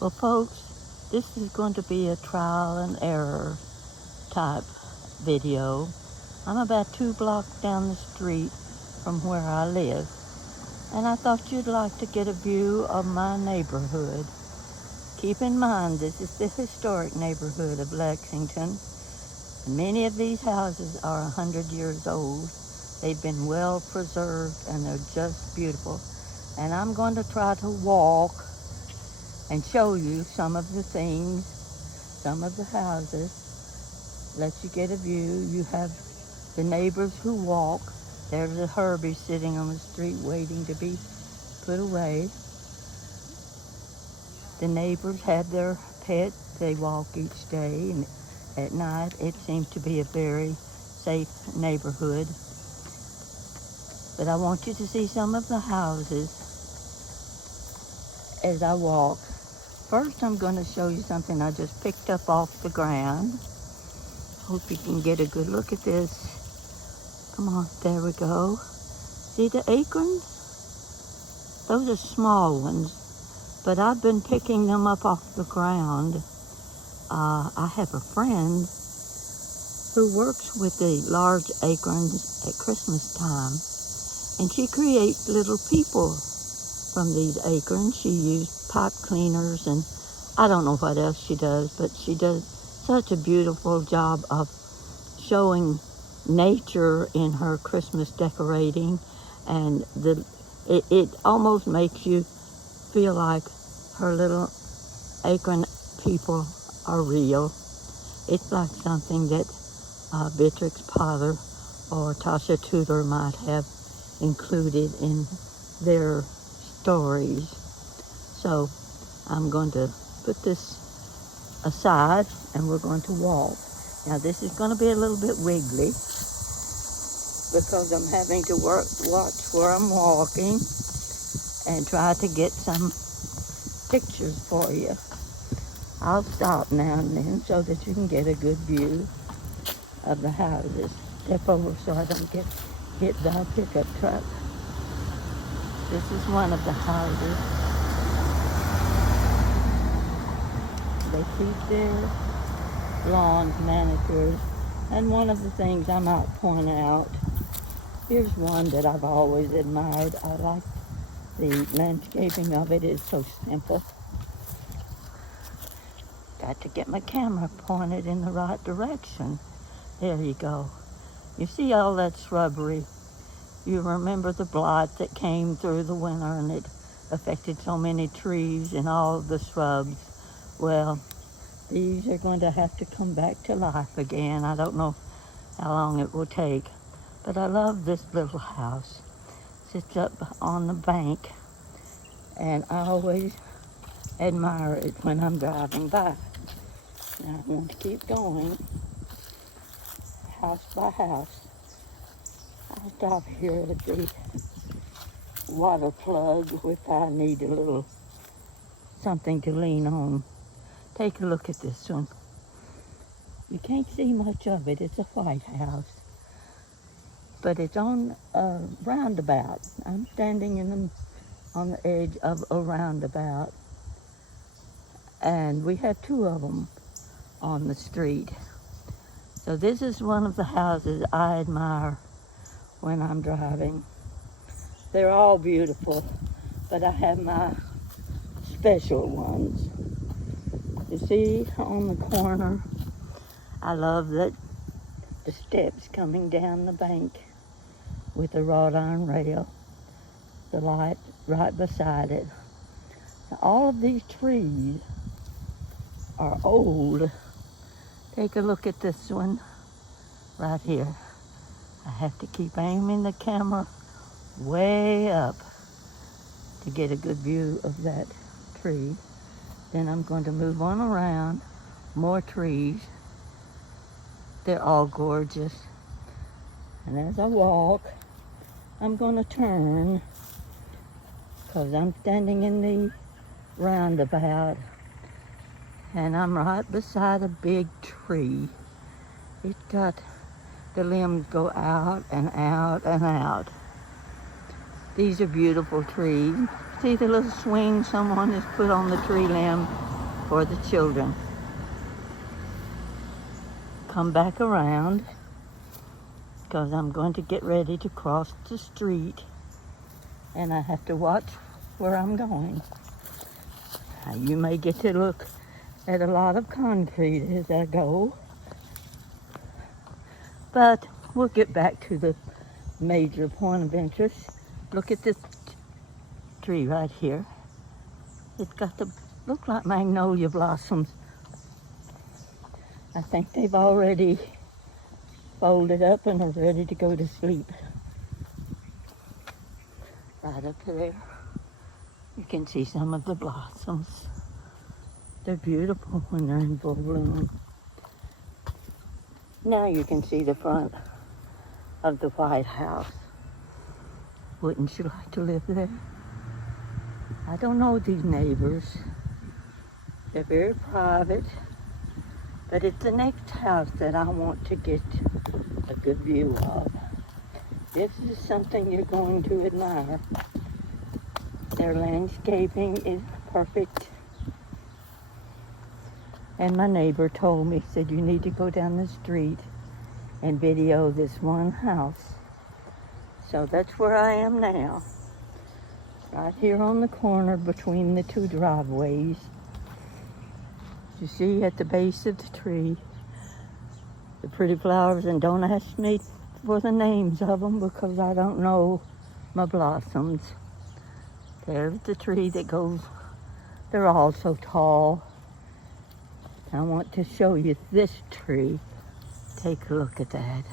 Well, folks, this is going to be a trial and error type video. I'm about 2 blocks down the street from where I live, and I thought you'd like to get a view of my neighborhood. Keep in mind, this is the historic neighborhood of Lexington. Many of these houses are 100 years old. They've been well preserved and they're just beautiful. And I'm going to try to walk and show you some of the things, some of the houses, let you get a view. You have the neighbors who walk. There's a Herbie sitting on the street waiting to be put away. The neighbors have their pets. They walk each day, and at night it seems to be a very safe neighborhood. But I want you to see some of the houses as I walk. First, I'm going to show you something I just picked up off the ground. Hope you can get a good look at this. Come on, there we go. See the acorns? Those are small ones, but I've been picking them up off the ground. I have a friend who works with the large acorns at Christmas time, and she creates little people from these acorns. She used pipe cleaners, and I don't know what else she does, but she does such a beautiful job of showing nature in her Christmas decorating, and it almost makes you feel like her little acorn people are real. It's like something that Beatrix Potter or Tasha Tudor might have included in their stories. So I'm going to put this aside and we're going to walk. Now this is going to be a little bit wiggly because I'm having to watch where I'm walking and try to get some pictures for you. I'll stop now and then so that you can get a good view of the houses. Step over so I don't get hit by a pickup truck. This is one of the houses. They keep their lawns manicured. And one of the things I might point out, here's one that I've always admired. I like the landscaping of it. It's so simple. Got to get my camera pointed in the right direction. There you go. You see all that shrubbery. You remember the blight that came through the winter and it affected so many trees and all the shrubs. Well, these are going to have to come back to life again. I don't know how long it will take, but I love this little house. It sits up on the bank, and I always admire it when I'm driving by. Now I want to keep going, house by house. I'll stop here at the water plug if I need a little something to lean on. Take a look at this one. You can't see much of it. It's a white house, but it's on a roundabout. I'm standing on the edge of a roundabout, and we have 2 of them on the street. So this is one of the houses I admire when I'm driving. They're all beautiful, but I have my special ones. You see on the corner, I love that the steps coming down the bank with the wrought iron rail, the light right beside it. Now, all of these trees are old. Take a look at this one right here. I have to keep aiming the camera way up to get a good view of that tree. Then I'm going to move on around. More trees. They're all gorgeous. And as I walk, I'm going to turn because I'm standing in the roundabout and I'm right beside a big tree. It's got the limbs go out and out and out. These are beautiful trees. See the little swing someone has put on the tree limb? for the children. Come back around because I'm going to get ready to cross the street and I have to watch where I'm going. Now, you may get to look at a lot of concrete as I go, but we'll get back to the major point of interest. Look at this tree right here. It's got the look like magnolia blossoms. I think they've already folded up and are ready to go to sleep. Right up there, you can see some of the blossoms. They're beautiful when they're in full bloom. Now you can see the front of the White House. Wouldn't you like to live there? I don't know these neighbors. They're very private, but it's the next house that I want to get a good view of. This is something you're going to admire. Their landscaping is perfect. And my neighbor told me, said, you need to go down the street and video this one house. So that's where I am now. Right here on the corner between the two driveways. You see at the base of the tree, the pretty flowers, and don't ask me for the names of them because I don't know my blossoms. There's the tree that goes, they're all so tall. I want to show you this tree. Take a look at that.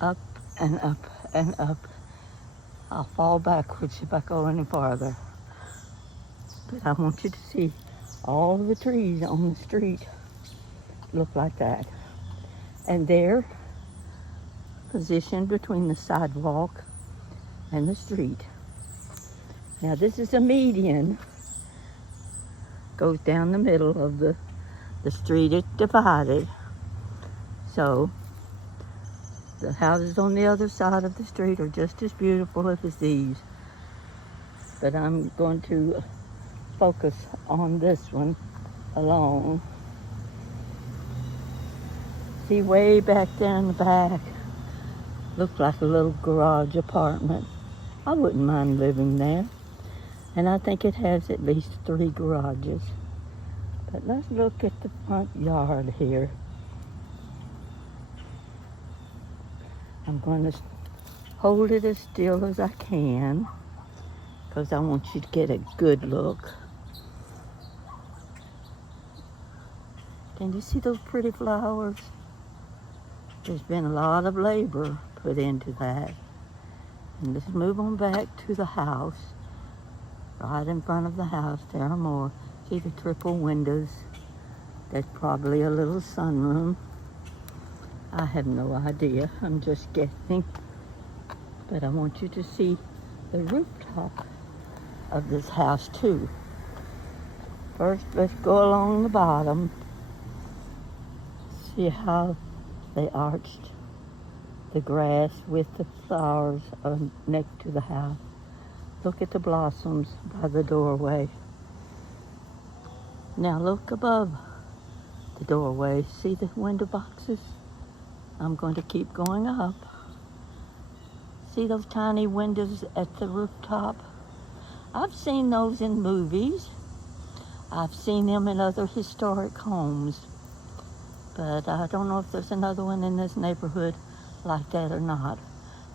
Up and up and up. I'll fall backwards if I go any farther. But I want you to see all the trees on the street look like that. And they're positioned between the sidewalk and the street. Now this is a median. Goes down the middle of the street. It's divided. So the houses on the other side of the street are just as beautiful as these. But I'm going to focus on this one alone. See, way back there in the back, looks like a little garage apartment. I wouldn't mind living there. And I think it has at least 3 garages. But let's look at the front yard here. I'm going to hold it as still as I can because I want you to get a good look. Can you see those pretty flowers? There's been a lot of labor put into that. And let's move on back to the house. Right in front of the house, there are more. See the triple windows? There's probably a little sunroom. I have no idea, I'm just guessing. But I want you to see the rooftop of this house too. First, let's go along the bottom. See how they arched the grass with the flowers next to the house. Look at the blossoms by the doorway. Now look above the doorway. See the window boxes? I'm going to keep going up. See those tiny windows at the rooftop? I've seen those in movies. I've seen them in other historic homes. But I don't know if there's another one in this neighborhood like that or not.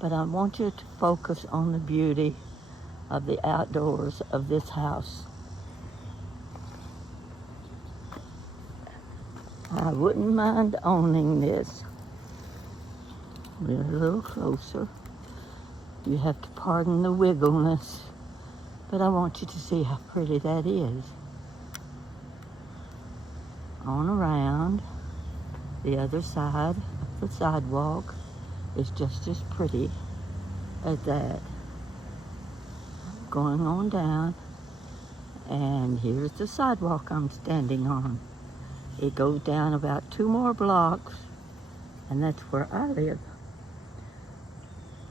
But I want you to focus on the beauty of the outdoors of this house. I wouldn't mind owning this. We're a little closer. You have to pardon the wiggleness, but I want you to see how pretty that is. On around, the other side of the sidewalk is just as pretty as that. Going on down, and here's the sidewalk I'm standing on. It goes down about 2 more blocks, and that's where I live.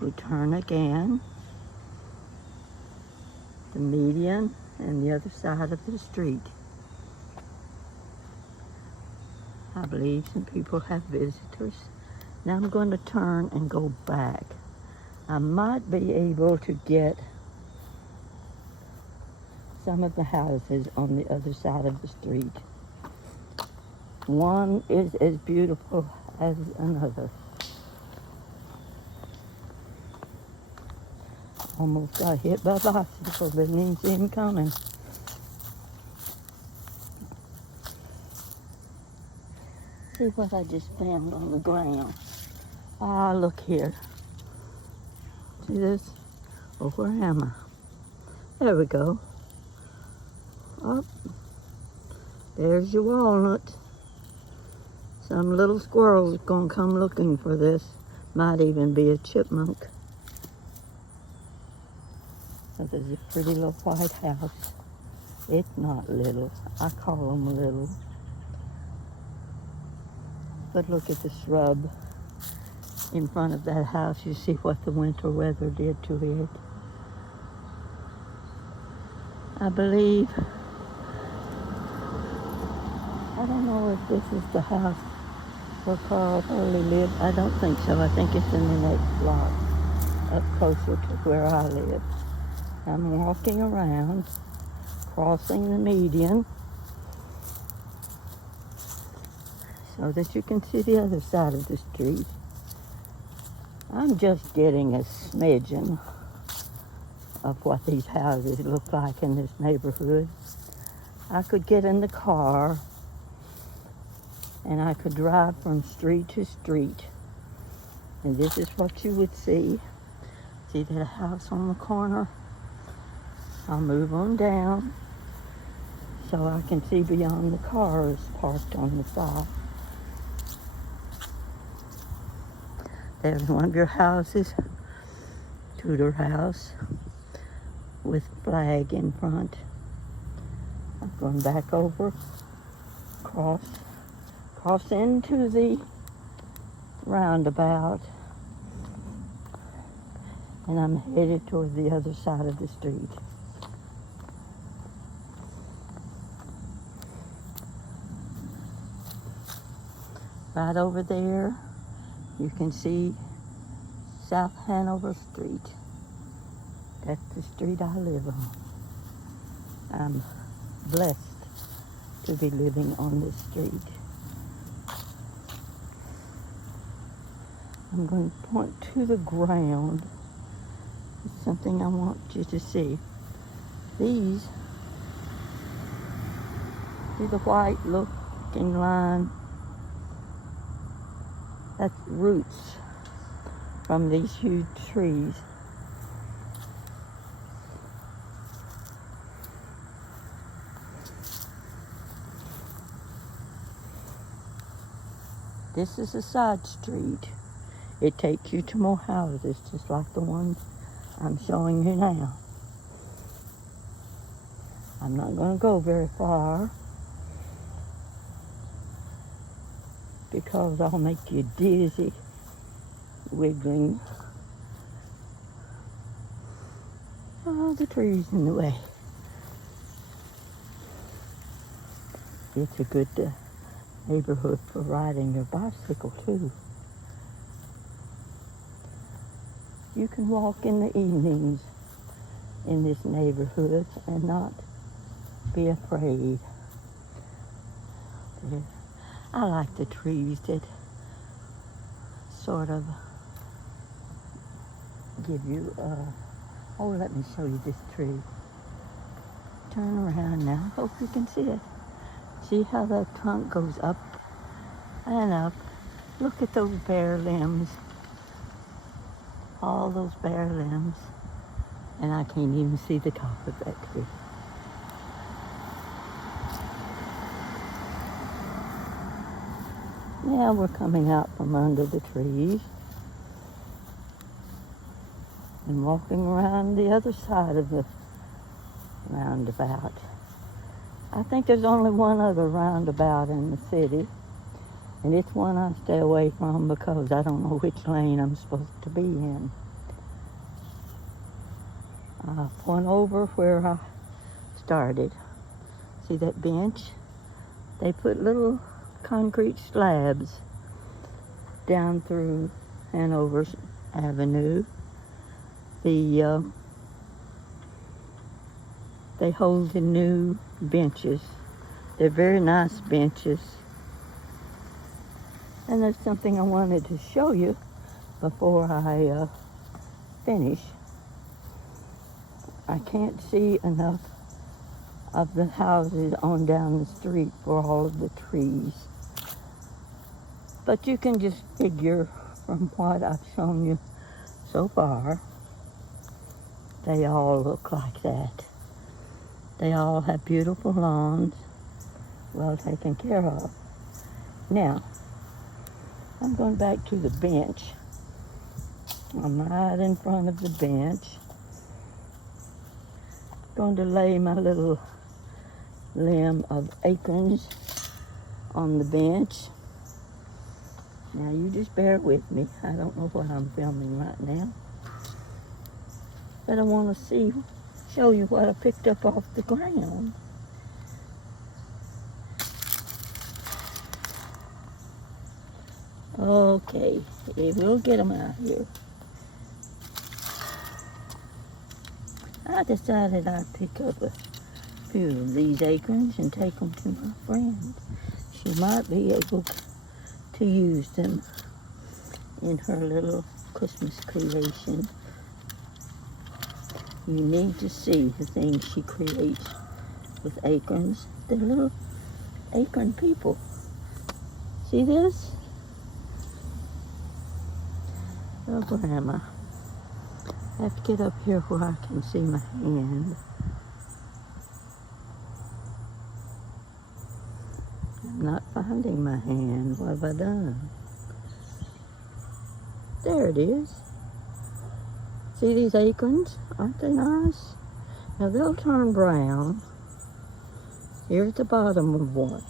We turn again, the median and the other side of the street. I believe some people have visitors. Now I'm going to turn and go back. I might be able to get some of the houses on the other side of the street. One is as beautiful as another. Almost got hit by a bicycle, but didn't see him coming. See what I just found on the ground. Ah, look here. See this? Oh, where am I? There we go. Oh, there's your walnut. Some little squirrel's gonna come looking for this. Might even be a chipmunk. So there's a pretty little white house. It's not little. I call them little. But look at the shrub in front of that house. You see what the winter weather did to it. I believe, I don't know if this is the house where Carl Hurley lived. I don't think so. I think it's in the next block, up closer to where I live. I'm walking around, crossing the median, so that you can see the other side of the street. I'm just getting a smidgen of what these houses look like in this neighborhood. I could get in the car and I could drive from street to street, and this is what you would see. See that house on the corner? I'll move on down so I can see beyond the cars parked on the side. There's one of your houses, Tudor house, with flag in front. I'm going back over, cross into the roundabout, and I'm headed toward the other side of the street. Right over there, you can see South Hanover Street. That's the street I live on. I'm blessed to be living on this street. I'm going to point to the ground. It's something I want you to see. See the white looking line? That's roots from these huge trees. This is a side street. It takes you to more houses, just like the ones I'm showing you now. I'm not going to go very far because I'll make you dizzy wiggling. Oh, the trees in the way. It's a good neighborhood for riding your bicycle too. You can walk in the evenings in this neighborhood and not be afraid. I like the trees that sort of give you oh, let me show you this tree. Turn around now. Hope you can see it. See how the trunk goes up and up. Look at those bare limbs. All those bare limbs. And I can't even see the top of that tree. Now we're coming out from under the trees and walking around the other side of the roundabout. I think there's only one other roundabout in the city, and it's one I stay away from because I don't know which lane I'm supposed to be in. I'll point over where I started. See that bench? They put little concrete slabs down through Hanover Avenue. They hold the new benches. They're very nice benches. And there's something I wanted to show you before I finish. I can't see enough of the houses on down the street for all of the trees. But you can just figure from what I've shown you so far, they all look like that. They all have beautiful lawns, well taken care of. Now, I'm going back to the bench. I'm right in front of the bench. Going to lay my little limb of acorns on the bench. Now you just bear with me. I don't know what I'm filming right now. But I want to show you what I picked up off the ground. Okay, we'll get them out here. I decided I'd pick up a few of these acorns and take them to my friend. She might be able to use them in her little Christmas creation. You need to see the things she creates with acorns. They're little acorn people. See this? Oh, where am I? I have to get up here where I can see my hand. I'm not finding my hand. What have I done? There it is. See these acorns? Aren't they nice? Now they'll turn brown. Here at the bottom of one.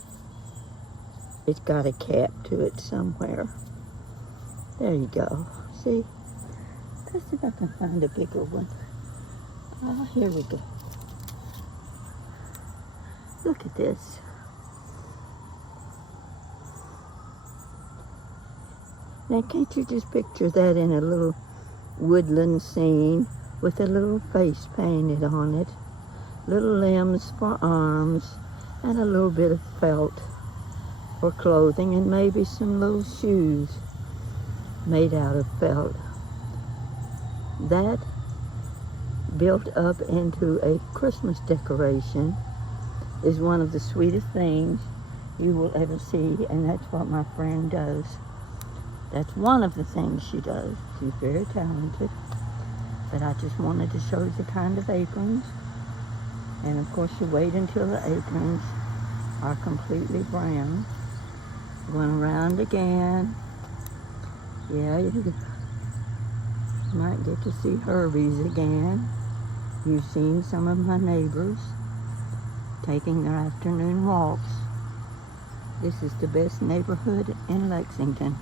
It's got a cap to it somewhere. There you go. See? Let's see if I can find a bigger one. Oh, here we go. Look at this. Now, can't you just picture that in a little woodland scene with a little face painted on it, little limbs for arms, and a little bit of felt for clothing, and maybe some little shoes made out of felt. That built up into a Christmas decoration is one of the sweetest things you will ever see, and that's what my friend does. That's one of the things she does. She's very talented. But I just wanted to show you the kind of acorns. And of course you wait until the acorns are completely brown. Going around again. Yeah, you might get to see Herbies again. You've seen some of my neighbors taking their afternoon walks. This is the best neighborhood in Lexington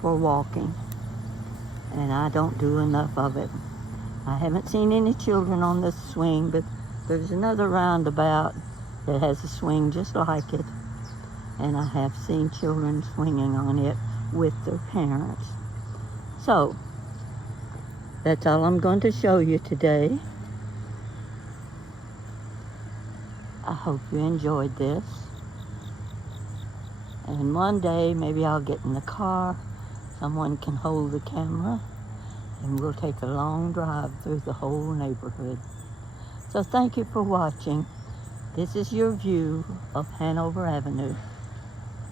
for walking, and I don't do enough of it. I haven't seen any children on this swing, but there's another roundabout that has a swing just like it, and I have seen children swinging on it with their parents. So that's all I'm going to show you today. I hope you enjoyed this, and one day maybe I'll get in the car, someone can hold the camera, and we'll take a long drive through the whole neighborhood. So thank you for watching. This is your view of Hanover Avenue,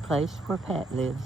place where Pat lives.